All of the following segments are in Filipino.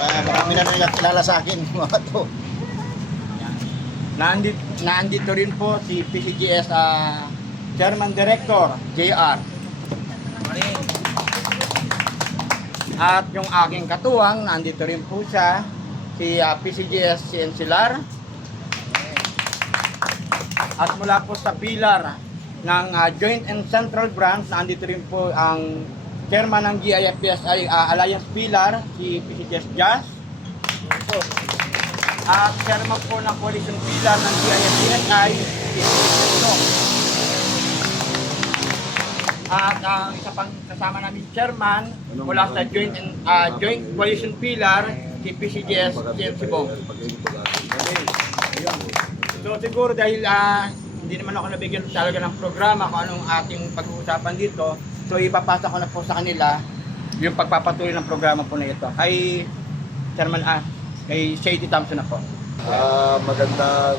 Marami na nakakilala sa akin, mga to. Nandito rin po si PCGS Chairman Director, JR. At yung aking katuwang, nandito rin po siya, si PCGS si Ensilar. At mula po sa pilar ng Joint and Central Branch, nandito rin po ang Chairman ng GIFPSI Alliance Pilar, si PCGS Jazz. At Chairman po ng Coalition Pilar ng GIFPSI, si PCGS. At ang isa pang kasama namin Chairman mula sa Joint Coalition Pilar, si PCGS CMC Bong. So siguro dahil hindi naman ako nabigyan talaga ng programa kung anong ating pag-uusapan dito, so ipapasa ko na po sa kanila yung pagpapatuloy ng programa po na ito. Kay Chairman kay Shady Thompson na po. Magandang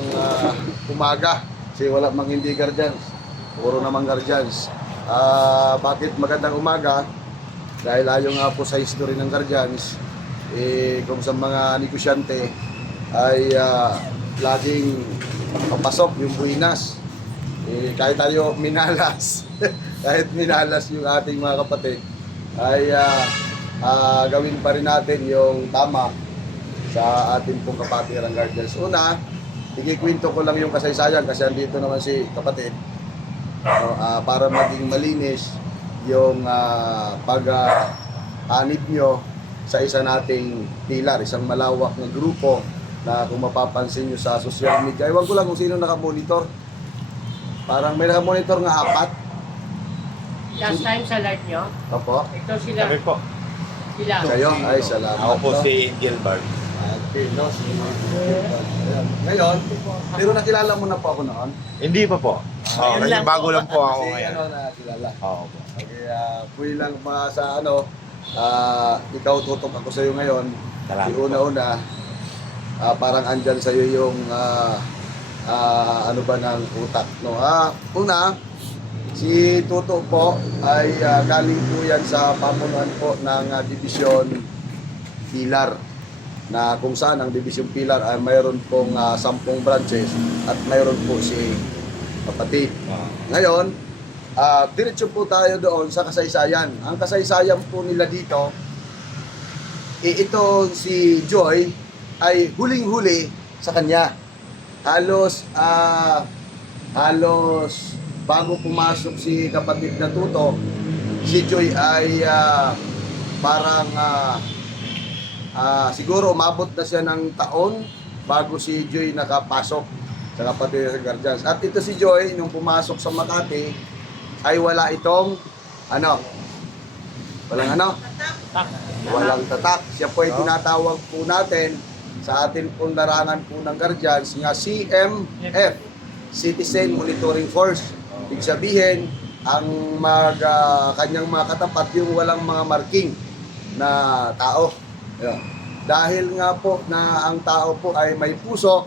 umaga kasi wala mang hindi guardians, puro naman guardians. Bakit magandang umaga? Dahil ayon nga po sa history ng guardians, kung sa mga negosyante ay laging papasok yung buwinas. Kahit tayo minalas, kahit minalas yung ating mga kapatid, ay gawin pa rin natin yung tama sa ating pong kapatiran guardians. Una, ikikwento ko lang yung kasaysayan kasi andito naman si kapatid para maging malinis yung pag-anib nyo sa isa nating pilar, isang malawak na grupo na kung mapapansin nyo sa social media. Ewan ko lang kung sino nakamonitor. Parang may nakamonitor nga 4. Last time sa live nyo, Opo. ito sila. Sabi po, Sila. Kayo? Ay, salamat. ako po no? si Gilbert. Okay, no? Ayan. Ngayon, pero nakilala mo na po ako noon. Hindi pa po. Ayun lang Bago po. lang po ako Kasi ngayon. ano nakilala. Oo po. Okay, puwi lang sa ikaw tutok ako sa iyo ngayon. Salamat Di una-una, parang andyan sa iyo yung ano ba ng utak, no? Una, si Tuto po ay galing po yan sa pamunuan po ng Division Pilar, na kung saan ang Division Pilar ay mayroon pong 10 branches at mayroon po si kapatid. Ngayon, diretso po tayo doon sa kasaysayan. Ang kasaysayan po nila dito, ito si Joy ay huling-huli sa kanya. Halos bago pumasok si kapatid na Tuto, si Joy ay parang siguro umabot na siya ng taon bago si Joy nakapasok sa kapatid sa Guardians. At ito si Joy, nung pumasok sa Makati, ay wala itong walang tatak. Siya po ay tinatawag po natin sa atin pong larangan po ng Guardians nga CMF, Citizen Monitoring Force. Ibig sabihin, ang kanyang mga katapat yung walang mga marking na tao. Ayan. Dahil nga po na ang tao po ay may puso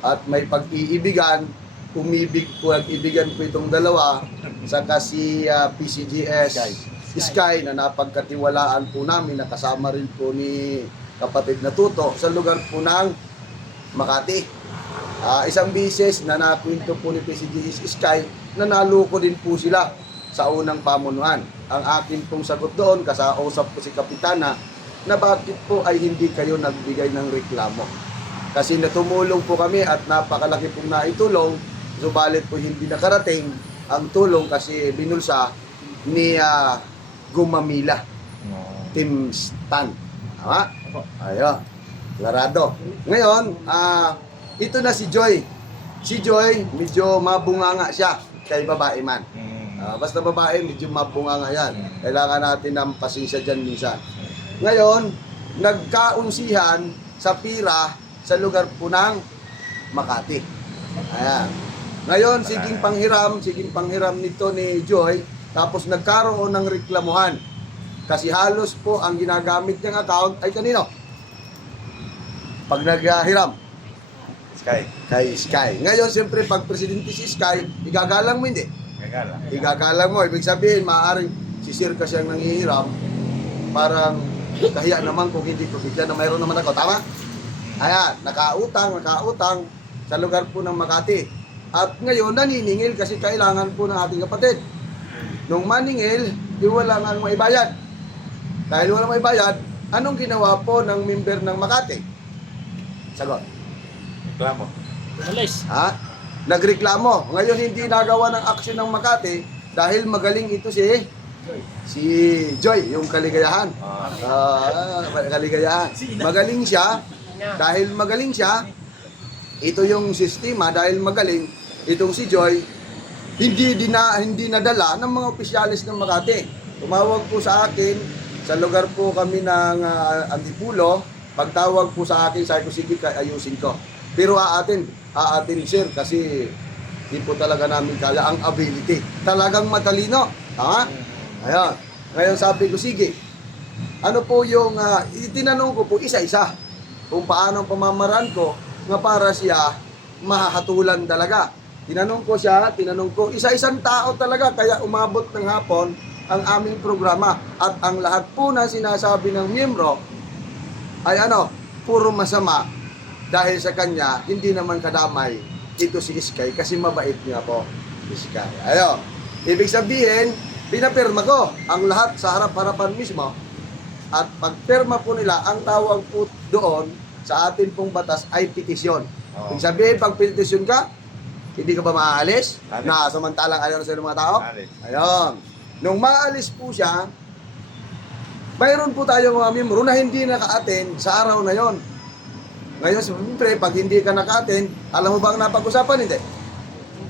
at may pag-iibigan, umibig po at ibigan po itong dalawa, saka si PCGS Sky na napagkatiwalaan po namin, nakasama rin po ni kapatid na Tuto sa lugar po ng Makati. Isang bisis na nakwento po ni PCGS Sky na naluko din po sila sa unang pamunuan. Ang akin pong sagot doon, kasausap po si Kapitana, na bakit po ay hindi kayo nagbigay ng reklamo. Kasi natumulong po kami at napakalaki pong naitulong, subalit po hindi nakarating ang tulong kasi binulsa ni Gumamila, Team Stan. Tama? Ayo, larado. Ngayon, ito na si Joy. Si Joy, medyo mabunganga siya kay babae man. Basta babae, medyo mabunganga yan. Kailangan natin ng pasensya dyan minsan. Ngayon, nagkaunsihan sa pira sa lugar po ng Makati. Ayan. Ngayon, siging panghiram nito ni Joy, tapos nagkaroon ng reklamuhan. Kasi halos po ang ginagamit niyang account ay kanino? Pag naghiram, Sky. kay Sky. Ngayon, siyempre, pag presidente si Sky, igagalang mo hindi. Igagalang mo. Ibig sabihin, maaaring si Sir kasi ang nanghihiram, parang Kahiya naman kung hindi ko bigyan na mayroon naman ako. Tama? Ayan, nakautang sa lugar po ng Makati. At ngayon, naniningil kasi kailangan po ng ating kapatid. Nung maningil, wala nga maibayad. Dahil wala maibayad, anong ginawa po ng member ng Makati? Sagot. Reklamo. Alis. Ha? Nagreklamo. Ngayon hindi nagawa ng aksyon ng Makati dahil magaling ito si Joy, yung kaligayahan. Kaligayahan. Magaling siya. Dahil magaling siya, ito yung sistema dahil magaling itong si Joy, hindi nadala ng mga opisyalis ng Makati. Tumawag po sa akin, sa lugar po kami ng Antipulo, pagtawag po sa akin, sabi ko, sige, ayusin ko. Pero aatin sir, kasi di po talaga namin kaya ang ability. Talagang matalino. Tama? Ayan. Ngayon sabi ko, sige, ano po yung, itinanong ko po isa-isa kung paano ang pamamaraan ko nga para siya mahahatulan talaga. Tinanong ko, isa-isang tao talaga, kaya umabot ng hapon ang aming programa. At ang lahat po na sinasabi ng miyembro ay puro masama. Dahil sa kanya, hindi naman kadamay ito si Iskay kasi mabait niya po, Iskay. Ayo, ibig sabihin, pinapirma ko ang lahat sa harap-harapan mismo. At pagpirma po nila, ang tawag po doon sa atin pong batas ay petisyon. Ibig sabihin, pag petisyon ka, hindi ka ba maaalis? Alis. Na samantalang ayaw na sa mga tao? Alis. Ayun. Nung maalis po siya, mayroon po tayo mga miyembro na hindi naka-attend sa araw na yon. Ngayon, siyempre, pag hindi ka naka-attend, alam mo ba ang napag-usapan? Hindi.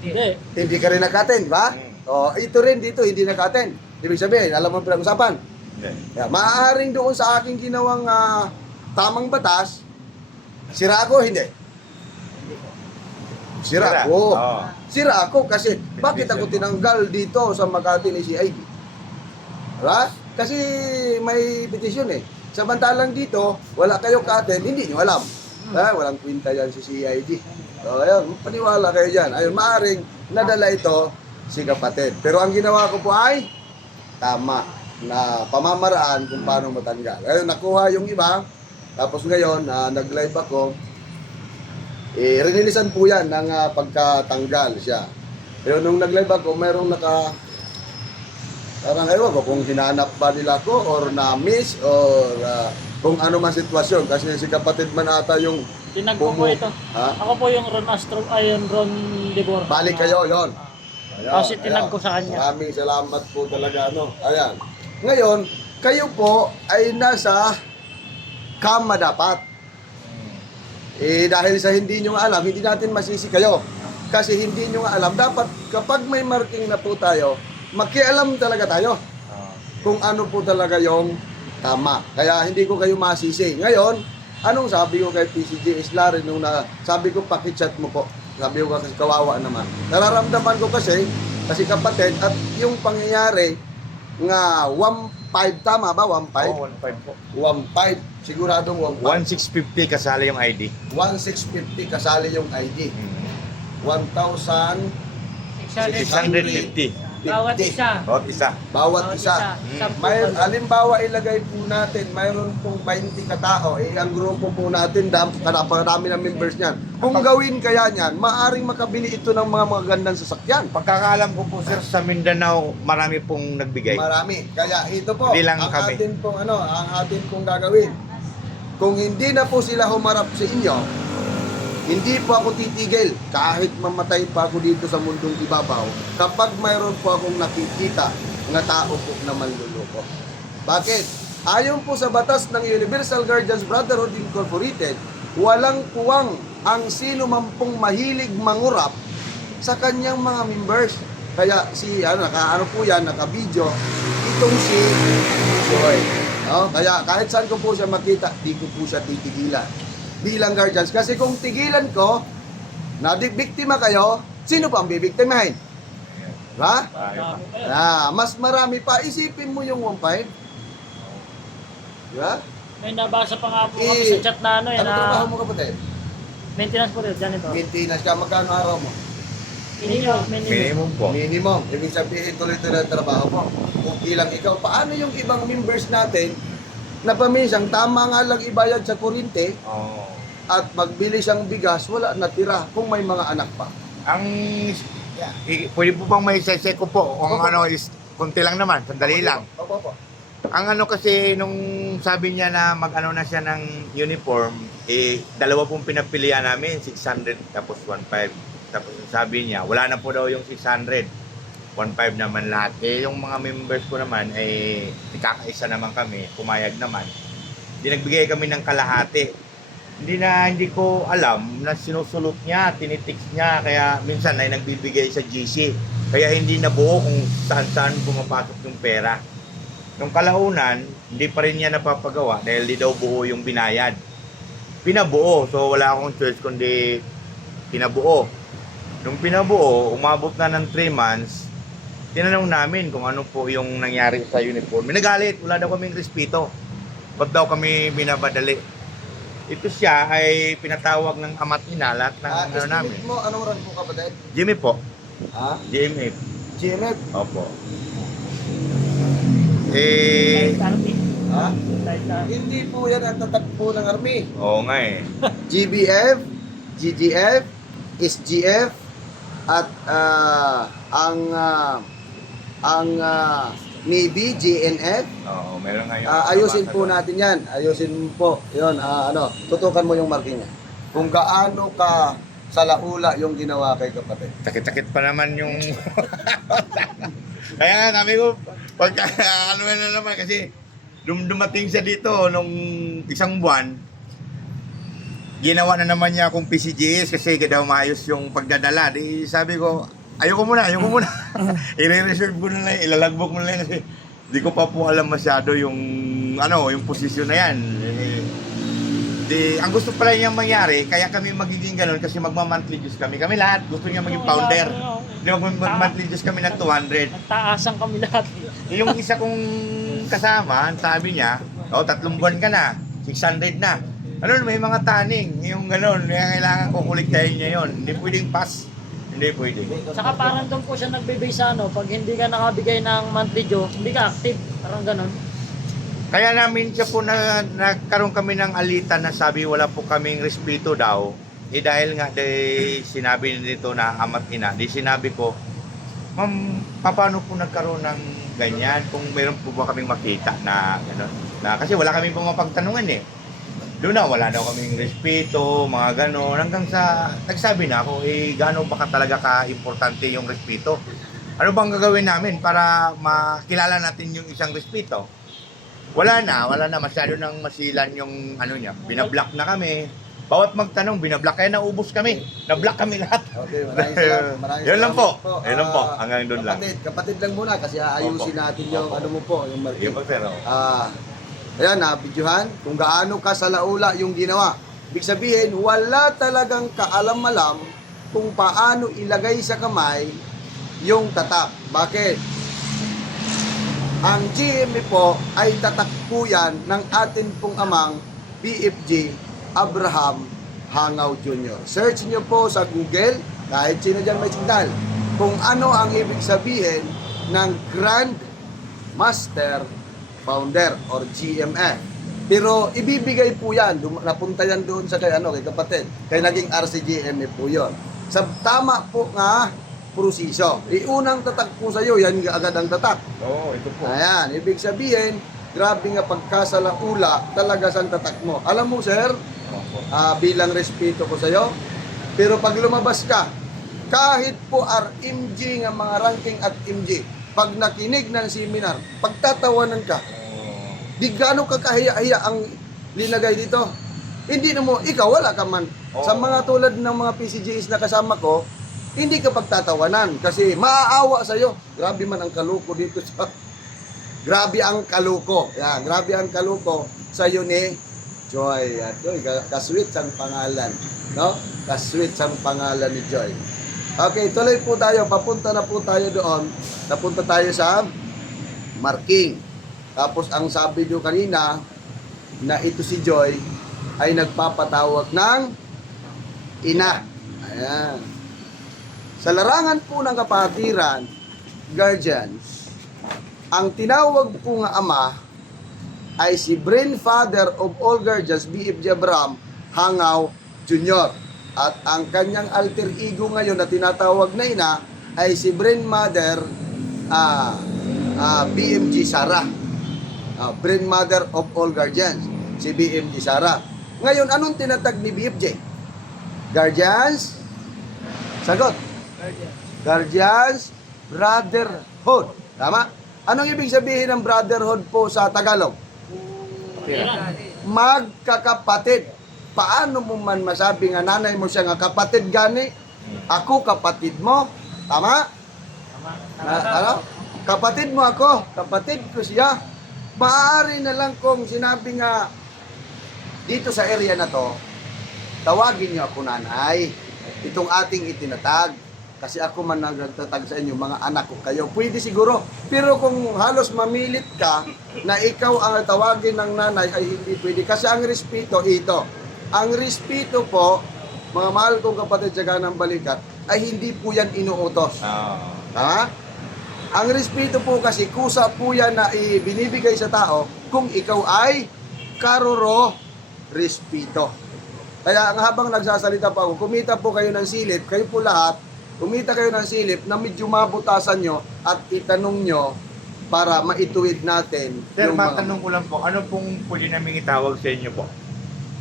Hindi. Hindi ka rin naka-attend, ba? O, ito rin dito, hindi naka-attend. Ibig sabihin, alam mo ang pinag-usapan? Yeah, maaaring doon sa aking ginawang tamang batas, sira ako, hindi. Sira ako. Sira ako kasi bakit ako tinanggal dito sa Makati ni CID? Diba? Kasi may petisyon eh. Samantalang dito, wala kayo ka-attend, hindi nyo alam. Walang kwenta yan si CID. So, ayun, paniwala kayo dyan. Ayun, maaaring nadala ito si kapatid. Pero ang ginawa ko po ay tama na pamamaraan kung paano matanggal. Ayun, nakuha yung iba. Tapos ngayon, nag-live ako. Renilisan po yan ng pagkatanggal siya. Pero nung nag-live ako, mayroong parang ewan ko kung hinanap ba nila ko or na-miss or kung ano man sitwasyon. Kasi si kapatid man ata yung Tinag ko po ito. Ha? Ako po yung Ron Astro, yung Ron Libor. Balik kayo, yon. Kasi tinag ko sa kanya. Maraming salamat po talaga, Ayan. Ngayon, kayo po ay nasa kama dapat. Dahil sa hindi nyo alam, hindi natin masisi kayo. Kasi hindi nyo alam, dapat kapag may marking na po tayo, makialam talaga tayo kung ano po talaga yung tama. Kaya hindi ko kayo masisi. Ngayon, anong sabi ko kay PCJ Islari nung sabi ko pakichat mo po. Sabi ko kasi kawawa naman. Nararamdaman ko kasi kapatid at yung pangyayari nga 1.5 tama ba? 1.5? 1.5 po. 1.5. Siguradong 1.5. 1,650 kasali yung ID. 1,650 kasali yung ID. 1,000 650. Bawat isa. Bawat isa. bawat isa. May halimbawa ilagay po natin, mayroon pong 20 katao, ang grupo po natin, napakarami ng members niyan. Kung gawin kaya niyan, maaring makabili ito ng mga magagandang sasakyan. Pagkakaalam ko po sir, sa Mindanao, marami pong nagbigay. Marami. Kaya ito po, Hindi lang ang kami. atin pong gagawin. Kung hindi na po sila humarap sa inyo, hindi po ako titigil kahit mamatay pa ako dito sa mundong ibabaw kapag mayroon po akong nakikita na tao po na manluloko. Bakit? Ayon po sa batas ng Universal Guardians Brotherhood Incorporated, walang puwang ang sino man pong mahilig mangurap sa kanyang mga members. Kaya naka-video, itong si Joy. Kaya kahit saan ko po siya makita, di ko po siya titigilan bilang guardians. Kasi kung tigilan ko, biktima kayo, sino pa ang bibiktimahin? Diba? Mas marami pa. Isipin mo yung 1.5. Diba? May nabasa pa nga po kami sa chat na Ano trabaho mo kapatid? maintenance po rin, ganito. Maintenance ka, magkano araw mo? Minimum. Minimum po. Minimum. Ibig sabihin, tuloy-tuloy ang trabaho mo. Kung ilang ikaw, paano yung ibang members natin na paminsang tama nga lang ibayad sa kuryente Oo. at magbili siyang bigas, wala natira kung may mga anak pa. Ang pwede po bang may sese ko po kung ano is konti lang naman, sandali lang. Opo. Ang ano kasi nung sabi niya na mag-ano na siya ng uniform, dalawa pong pinapilian namin, 600 tapos 1.5. Tapos sabi niya, wala na po daw yung 600. 1.5 naman lahat. Yung mga members ko naman, kakaisa naman kami, pumayag naman. Hindi nagbigay kami ng kalahati. Hindi ko alam na sinusulot niya, tinitix niya, kaya minsan ay nagbibigay sa GC. Kaya hindi nabuo kung saan-saan pumapasok yung pera. Nung kalaunan, hindi pa rin niya napapagawa dahil di daw buo yung binayad. Pinabuo, so wala akong choice kundi pinabuo. Nung pinabuo, umabot na ng 3 months, tinanong namin kung ano po yung nangyari sa uniform. Nagalit, wala daw kaming respeto. Ba't daw kami binabadali? Ito siya ay pinatawag ng ama't ina lahat ng ano namin. Estimate mo, anong rank mo kapatid? Jimmy po. Ha? GMF. GMF? Opo. Kahit army. Ha? Kahit army. Hindi po yan ang tatakbo ng army. Oo nga eh. GBF, GGF, SGF, at ang Navy, GNF. Oo, meron nga yung... Ayusin po natin yan. Ayusin po. Yun, tutukan mo yung marking niya. Kung gaano ka sa laula yung ginawa kay kapatid. Sakit-sakit pa naman yung... Kaya nga, sabi ko, pagka ano na naman kasi dumating siya dito nung isang buwan, ginawa na naman niya akong PCGS kasi daw maayos yung pagdadala. Di sabi ko, ayoko muna. I-reserve ko na lang, ilalagbok mo na lang kasi di ko pa po alam masyado yung yung posisyon na yan. Ang gusto pala niyang mangyari, kaya kami magiging ganun kasi magma-monthly dues kami. Kami lahat, gusto niya maging founder. Mag-monthly dues kami ng 200. Nagtaasan kami lahat. Yung isa kong kasama, sabi niya, 3 buwan ka na, 600 na. May mga taning, yung gano'n, kailangan ko kuliktahin niya yon. Hindi pwedeng pass. Hindi pwede. Saka parang doon po siya nagbibase sa pag hindi ka nakabigay ng monthly due, hindi ka active. Parang ganun. Kaya namin siya po nagkaroon kami ng alitan na sabi wala po kaming respeto daw. Dahil nga sinabi nito na ama't ina, sinabi ko, ma'am, paano po nagkaroon ng ganyan? Kung meron po ba kaming makita na gano'n? Kasi wala kaming pumapagtanungan eh. Doon na, wala daw kaming respeto, mga gano'n. Hanggang sa, nagsabi na ako, gano'n ba talaga ka-importante yung respeto? Ano bang gagawin namin para makilala natin yung isang respeto? Wala na, masyado nang masilan yung niya. Binablock na kami. Bawat magtanong, binablock. Kaya naubos kami. Nablock kami lahat. Okay, maraming salamat. Yun lang po. Yun lang po. Hanggang doon lang. Kapatid lang muna kasi ayusin natin yung yung marking. Yung pero. Ayan, videohan kung gaano ka sa laula yung ginawa. Ibig sabihin, wala talagang kaalam-alam kung paano ilagay sa kamay yung tatak. Bakit? Ang GMA po ay tatak po yan ng atin pong amang BFG Abraham Hangaw Jr. Search nyo po sa Google, kahit sino dyan may signal, kung ano ang ibig sabihin ng Grand Master Founder or GMF. Pero ibibigay po yan, napunta yan doon sa kay kapatid, kay naging RCGMF po yon. Sa tama po nga proseso. Unang tatak po sa iyo, yan agad ang tatak. Oo, ito po. Ayan, ibig sabihin, grabe nga pagkasalaula talaga sa tatak mo. Alam mo, sir, bilang respeto ko sa iyo, pero pag lumabas ka, kahit po RMG nga mga ranking at MG, pag nakinig ng seminar, pagtatawanan ka, di gaano ka kahiya-hiya ang linagay dito. Hindi na mo, ikaw wala ka man. Sa mga tulad ng mga PCGs na kasama ko, hindi ka pagtatawanan kasi maaawa sa iyo. Grabe man ang kaluko dito sa grabe ang kaluko. Yan, grabe ang kaluko sa iyo ni Joy. At Joy, kasweet sang pangalan, no? Kasweet sang pangalan ni Joy. Okay, tuloy po tayo. Papunta na po tayo doon. Napunta tayo sa marking. Tapos ang sabi niyo kanina na ito si Joy ay nagpapatawag ng ina. Ayan. Sa larangan po ng kapatiran, guardians, ang tinawag po nga ama ay si brainfather of all guardians, B.F. Abram Hangaw Jr. At ang kanyang alter ego ngayon na tinatawag na ina ay si brainmother BMG Sara. Brainmother of all guardians, si BMG Sara. Ngayon, anong tinatag ni BFJ? Guardians? Sagot. Guardians Brotherhood. Tama? Anong ibig sabihin ng brotherhood po sa Tagalog? Magkakapatid. Paano mo man masabi nga nanay mo siya nga kapatid gani? Ako kapatid mo. Tama? Ano? Kapatid mo ako. Kapatid ko siya. Maaari na lang kung sinabi nga dito sa area na to, tawagin niyo ako nanay. Itong ating itinatag. Kasi ako man nagtatag sa inyo, mga anak ko kayo. Pwede siguro. Pero kung halos mamilit ka na ikaw ang tawagin ng nanay ay hindi pwede. Kasi ang respeto ito. Ang respeto po, mga mahal kong kapatid sa ganang balikat, ay hindi po yan inuutos. Ha? Ang respeto po kasi kusa po yan na ibinibigay sa tao kung ikaw ay karoro respeto. Kaya habang nagsasalita pa ako, kumita po kayo ng silip, kayo po lahat, kumita kayo ng silip na medyo mabutasan nyo at itanong nyo para maituwid natin. Sir, yung matanong ko lang po, ano pong pwede namin itawag sa inyo po?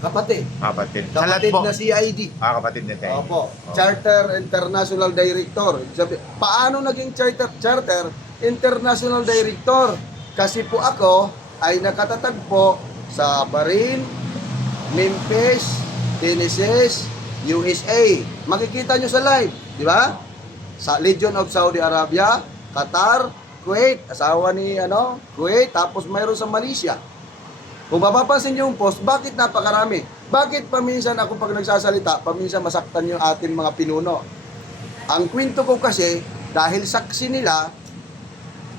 kapatid. Kapatid. Sa lahat Kapatid po. na CID. Kapatid na tayo. Opo. Charter International Director. Paano naging Charter International Director? Kasi po ako ay nakatatag po sa Bahrain, Memphis, Tennessee, USA. Makikita nyo sa live, di ba? Sa Legion of Saudi Arabia, Qatar, Kuwait, asawa ni Kuwait, tapos mayroon sa Malaysia. Kung mapapansin nyo yung post, bakit napakarami? Bakit paminsan ako pag nagsasalita, paminsan masaktan yung ating mga pinuno? Ang kwento ko kasi, dahil saksi nila,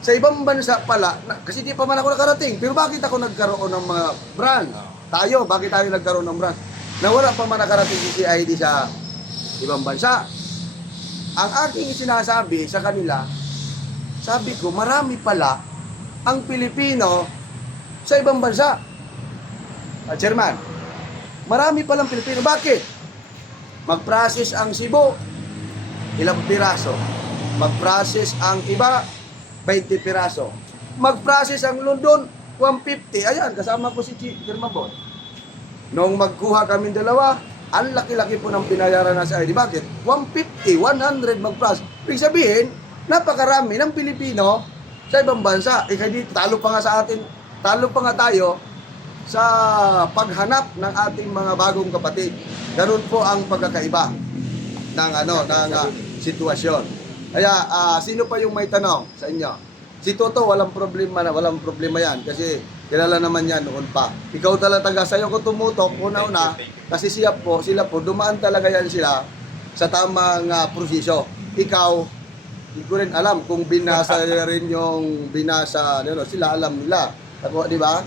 sa ibang bansa pala, kasi di pa man ako nakarating, pero bakit ako nagkaroon ng mga brand? Tayo, bakit tayo nagkaroon ng brand? Na wala pa man nakarating si CID sa ibang bansa. Ang aking sinasabi sa kanila, sabi ko, marami pala ang Pilipino sa ibang bansa. Chairman, marami palang Pilipino. Bakit? Mag-process ang Cebu, ilang piraso. Mag-process ang iba, 20 piraso. Mag-process ang London, 150. Ayan, kasama ko si Chairman. Nung magkuha kami dalawa, ang laki-laki po ng pinayaran na sa ID. Bakit? 150, 100 mag-process. Ibig sabihin, napakarami ng Pilipino sa ibang bansa. Dito, talo pa nga sa atin, talo pa nga tayo sa paghanap ng ating mga bagong kapatid. Ganun po ang pagkakaiba ng sitwasyon. Kaya sino pa yung may tanong sa inyo? Si Toto walang problema yan kasi kilala naman yan noon pa. Ikaw talaga sa'yo ko tumutok una-una kasi sila po dumaan talaga yan sila sa tamang proseso. Ikaw hindi ko rin alam kung binasa rin yung binasa sila alam nila. Ako, di ba?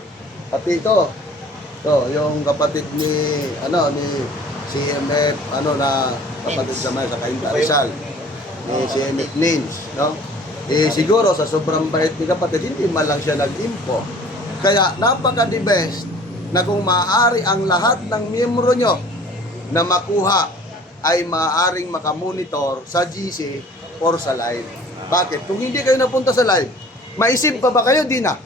Pati ito, yung kapatid ni CMF, na kapatid naman sa Cainta Rizal, ni CMF Nins, siguro sa sobrang bait ni kapatid, hindi man lang siya nag-info. Kaya napaka-the best na kung maaari ang lahat ng miyembro nyo na makuha ay maaaring makamonitor sa GC or sa live. Bakit? Kung hindi kayo napunta sa live, maisip pa ba kayo? Di na.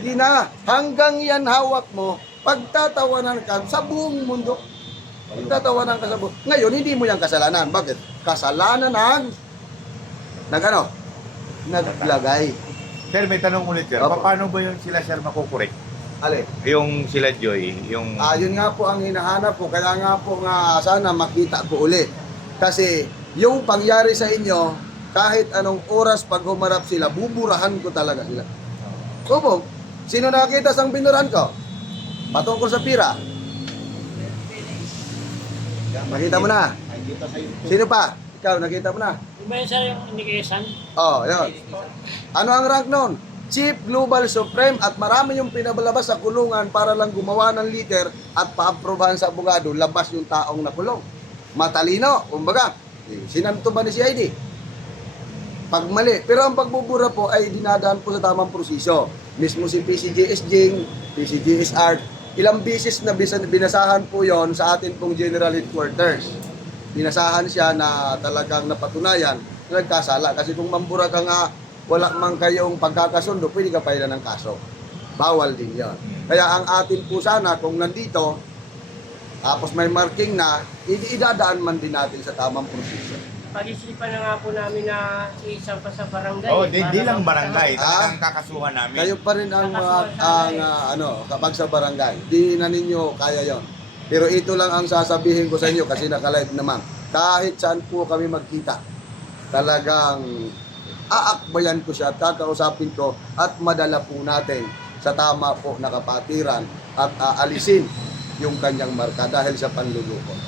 Di na. Hanggang yan hawak mo, pagtatawanan ka sa buong mundo. Pagtatawanan ka sa buong. Ngayon, hindi mo yan kasalanan. Bakit? Kasalanan naglagay. Sir, may tanong ulit, sir. Opo. Paano ba yung sila, sir, makukorek? Ale. Yung sila Joy, yung... Yun nga po ang hinahanap ko. Kaya nga po sana makita ko ulit. Kasi yung pangyari sa inyo, kahit anong oras pag humarap sila, buburahan ko talaga sila. Opo, sino nakakita sang binurahan ko? Patungkol sa pira. Nakita mo na. Sino pa? Ikaw, nakita mo na. Yung ba yun, sir, yung indication? Yun. Ano ang rank nun? Chief Global Supreme at marami yung pinabalabas sa kulungan para lang gumawa ng liter at paaprobahan sa abogado, labas yung taong nakulong. Matalino, kumbaga. Sinanto ba ni CID? pag mali. Pero ang pagbubura po ay dinadaan po sa tamang proseso. Mismo si PCGS Jing, PCGS Art, ilang beses na binasahan po yon sa atin pong General Headquarters. Binasahan siya na talagang napatunayan na nagkasala. Kasi kung mambura ka nga, wala man kayong pagkakasundo, pwede ka pailan ng kaso. Bawal din yon. Kaya ang atin po sana, kung nandito, tapos may marking na, idadaan man din natin sa tamang proseso. Pag-isipan na nga po namin na isang pa sa barangay. Oh, di para lang barangay, Ah? talagang kakasuhan namin. Kayo pa rin ang, kapag sa barangay, di na ninyo kaya yon. Pero ito lang ang sasabihin ko sa inyo kasi naka-live naman. Kahit saan po kami magkita, talagang aakbayan ko siya at kakausapin ko at madala po natin sa tama po na kapatiran at aalisin yung kanyang marka dahil sa panluloko.